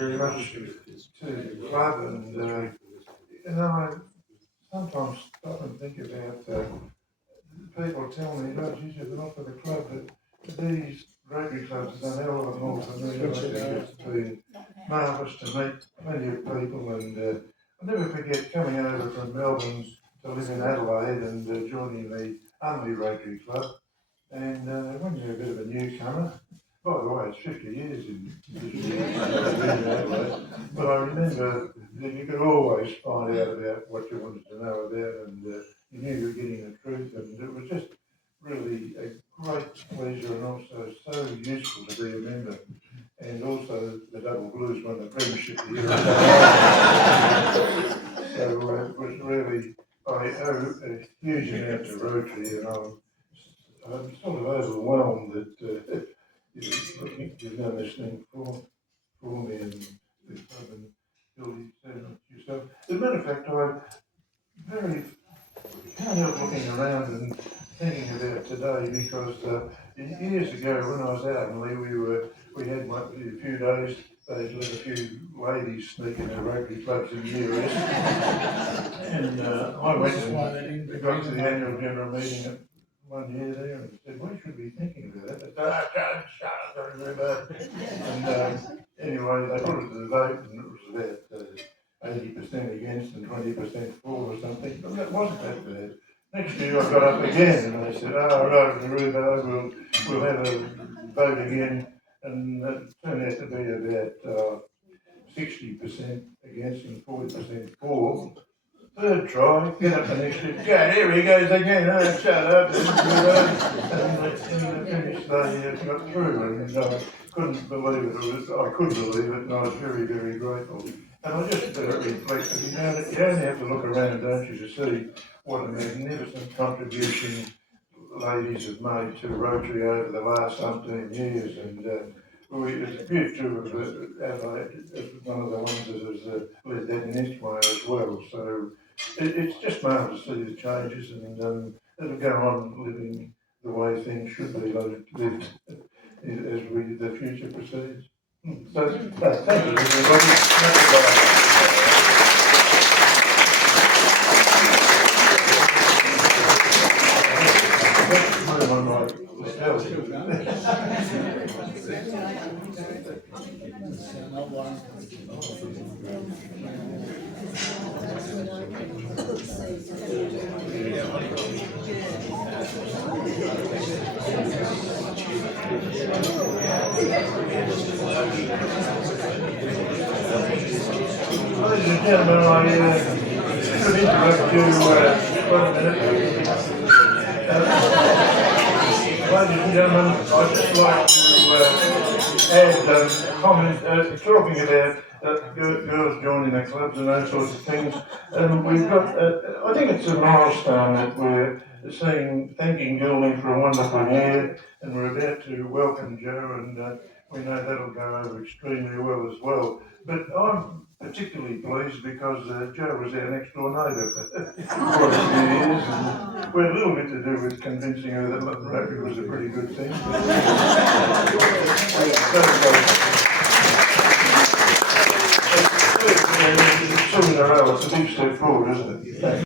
very much to the club, and I sometimes stop and think about people tell me, "Oh, geez, if not for the club, but these Rotary clubs have done a hell of a lot more for me." It's been marvellous to meet plenty of people, and I'll never forget coming over from Melbourne to live in Adelaide and joining the Honorary Rotary Club. And when you're a bit of a newcomer, by the way, it's 50 years in Adelaide, but I remember that you could always find out about what you wanted to know about, and you knew you were getting the truth, and it was just really a great pleasure and also so useful to be a member. And also the Double Blues won the premiership the year. So it was really, I owe a huge amount to Rotary, and I'm sort of overwhelmed that you've done this thing for me and the club and Billy and yourself. As a matter of fact, I can't help looking around and thinking about today, because years ago when I was out in Lee, we had a few days, they'd let a few ladies sneak into Rotary clubs in the US. And I went and got to the annual general meeting one year there and said, "We should be thinking about that." Shut up, don't remember. And anyway, they put it to the vote, and it was about 80% against and 20% for or something. But it wasn't that bad. Next year I got up again and they said, "Oh, right, Rhubarb, we'll have a vote again." And it turned out to be about 60% against and 40% for. Third try, get up the next year. Yeah, here he goes again. Oh, shut up. And finished, they got through, and I couldn't believe it. I could believe it, and I was very, very grateful. And I just reflected, you only have to look around, don't you, to see what a magnificent contribution ladies have made to Rotary over the last 17 years. And it's beautiful of Adelaide as one of the ones that has led that in this way as well. So it's just marvellous to see the changes, and it'll go on living the way things should be lived as the future proceeds. So thank you everybody. Ladies and gentlemen, I should interrupt you 1 minute. Ladies and gentlemen, I'd just like to add a comment talking about girls joining the clubs and those sorts of things. We've got, I think it's a milestone that we're thanking Gilney for a wonderful year, and we're about to welcome Joe, and we know that'll go over extremely well as well. But I'm particularly pleased because Joe was our next door neighbour for quite a few years, and we had a little bit to do with convincing her that Rotary was a pretty good thing. It's a big step forward, isn't it?